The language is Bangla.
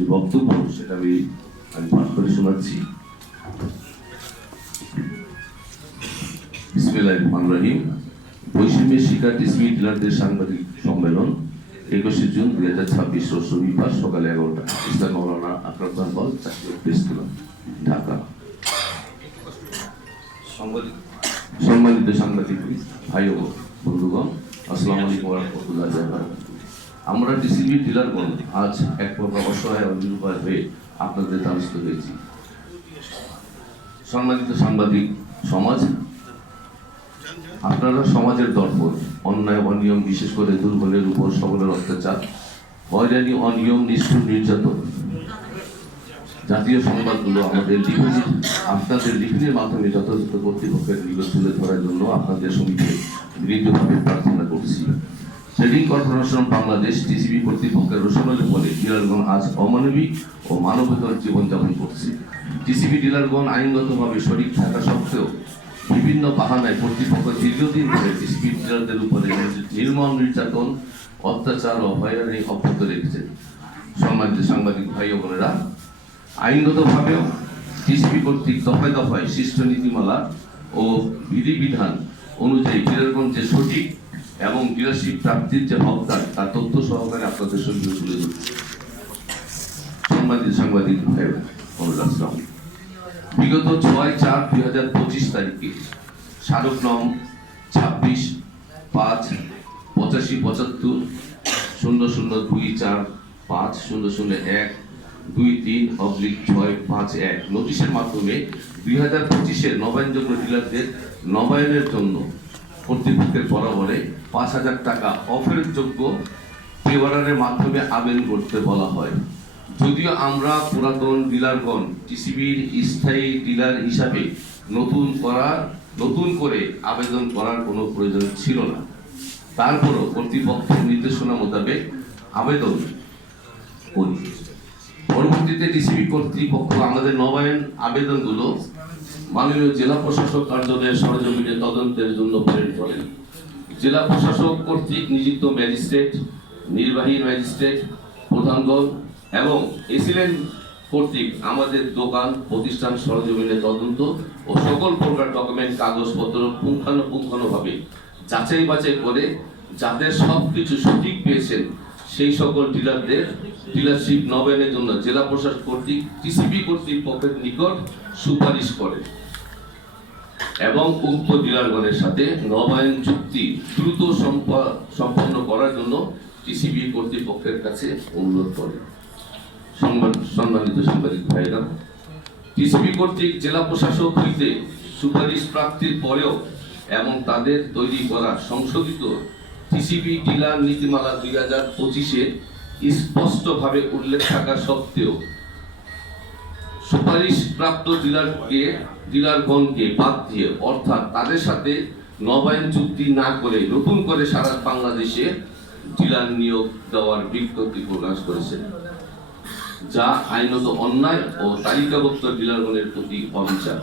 যে বক্তব্য সেটা আমি পাঠ করে শোনাচ্ছি। বিসমিল্লাহির রহমানির রহিম। বৈষম্যের শিকার টিসিবি ডিলারদের সাংবাদিক সম্মেলন 21 জুন 2026 রোজ রবিবার সকালে 11টা। ইসলাম মৌলানা আকরাম খান হল, প্রেস ক্লাব, ঢাকা। সম্মানিত সাংবাদিক ভাই ও বন্ধুগণ, আসসালামু আলাইকুম ওয়া রাহমাতুল্লাহি ওয়া বারাকাতুহু। আমরা টিসিবি ডিলারগণ আজ এক প্রকার অসহায় ও নিরুপায় হয়ে আপনাদের দ্বারস্থ হয়েছি। সম্মানিত সাংবাদিক সমাজ, আপনারা সমাজের দর্পণ। অন্যায় অনিয়ম, বিশেষ করে দুর্বলের উপর সবলের অত্যাচার, হয়রানি, অনিয়ম, নিষ্ঠুর নির্যাতন, জাতীয় সংবাদগুলো আপনাদের লিখনের মাধ্যমে যথাযথ কর্তৃপক্ষের নিকট তুলে ধরার জন্য আপনাদের সমিতি বিনীতভাবে প্রার্থনা করছি। ট্রেডিং কর্পোরেশন বাংলাদেশ টিসিবি কর্তৃপক্ষের রোষানলের ফলে ডিলারগণ আজ অমানবিক ও মানবেতর জীবনযাপন করছে। টিসিবি ডিলারগণ আইনগতভাবে সঠিক থাকা সত্ত্বেও বিভিন্ন বাহানায় কর্তৃপক্ষ দীর্ঘদিন ধরে টিসিবি ডিলারদের উপরে নির্মম নির্যাতন, অত্যাচার ও হয়রানি অব্যাহত রেখেছে। সম্মানিত সাংবাদিক ভাই ও বোনেরা, আইনগতভাবেও টিসিবি কর্তৃক দফায় দফায় সৃষ্ট নীতিমালা ও বিধিবিধান অনুযায়ী ডিলারগণ যে সঠিক এবং ডিলারশিপ প্রাপ্তির যে হকদার তার তথ্য সহকারে আপনাদের সঙ্গে তুলে ধরছে। সম্মানিত সাংবাদিক ভাই বোনেরা, বিগত 6/4/2025 তারিখে স্মারক নং 26/85/245/00123/651 নোটিশের মাধ্যমে 2025-এর নবায়নযোগ্য ডিলারদের নবায়নের জন্য কর্তৃপক্ষের বরাবরে 5,000 টাকা অফেরতযোগ্য পেওয়ারের মাধ্যমে আবেদন করতে বলা হয়। যদিও আমরা পুরাতন ডিলারগণ টিসিবির স্থায়ী ডিলার হিসাবে নতুন করে আবেদন করার কোনো প্রয়োজন ছিল না, তারপরও কর্তৃপক্ষের নির্দেশনা মোতাবেক আবেদন করি। পরবর্তীতে টিসিবি কর্তৃপক্ষ আমাদের নবায়ন আবেদনগুলো মাননীয় জেলা প্রশাসক কার্যালয়ের সরজমিনে তদন্তের জন্য প্রেরণ করেন। জেলা প্রশাসক কর্তৃক নিযুক্ত ম্যাজিস্ট্রেট, নির্বাহী ম্যাজিস্ট্রেট, প্রধানগণ এবং এসিলেন্ট কর্তৃক আমাদের দোকান প্রতিষ্ঠান সরজমিনে তদন্ত ও সকল প্রকার ডকুমেন্ট কাগজপত্র পুঙ্খানুপুঙ্খানুভাবে যাচাই বাছাই করে যাদের সবকিছু সঠিক পেয়েছেন সেই সকল ডিলারদের ডিলারশিপ নবায়নের জন্য জেলা প্রশাসক কর্তৃক টিসিবি কর্তৃপক্ষের নিকট সুপারিশ করে এবং উক্ত ডিলারগণের সাথে নবায়ন চুক্তি দ্রুত সম্পন্ন করার জন্য টিসিবি কর্তৃপক্ষের কাছে অনুরোধ করে। সম্মানিত সাংবাদিক ভাইরা, টিসিবি কর্তৃক জেলা প্রশাসক হইতে সুপারিশ প্রাপ্তির পরেও এবং তাদের তৈরি করা সংশোধিত টিসিবি ডিলার নীতিমালা 2025-এ স্পষ্টভাবে উল্লেখ থাকা সত্ত্বেও সুপারিশ প্রাপ্ত ডিলারগণকে বাদ দিয়ে, অর্থাৎ তাদের সাথে নবায়ন চুক্তি না করে নতুন করে সারা বাংলাদেশে ডিলার নিয়োগ দেওয়ার বিজ্ঞপ্তি প্রকাশ করেছে, যা আইনত অন্যায় ও তালিকাভুক্ত ডিলারগণের প্রতি অবিচার।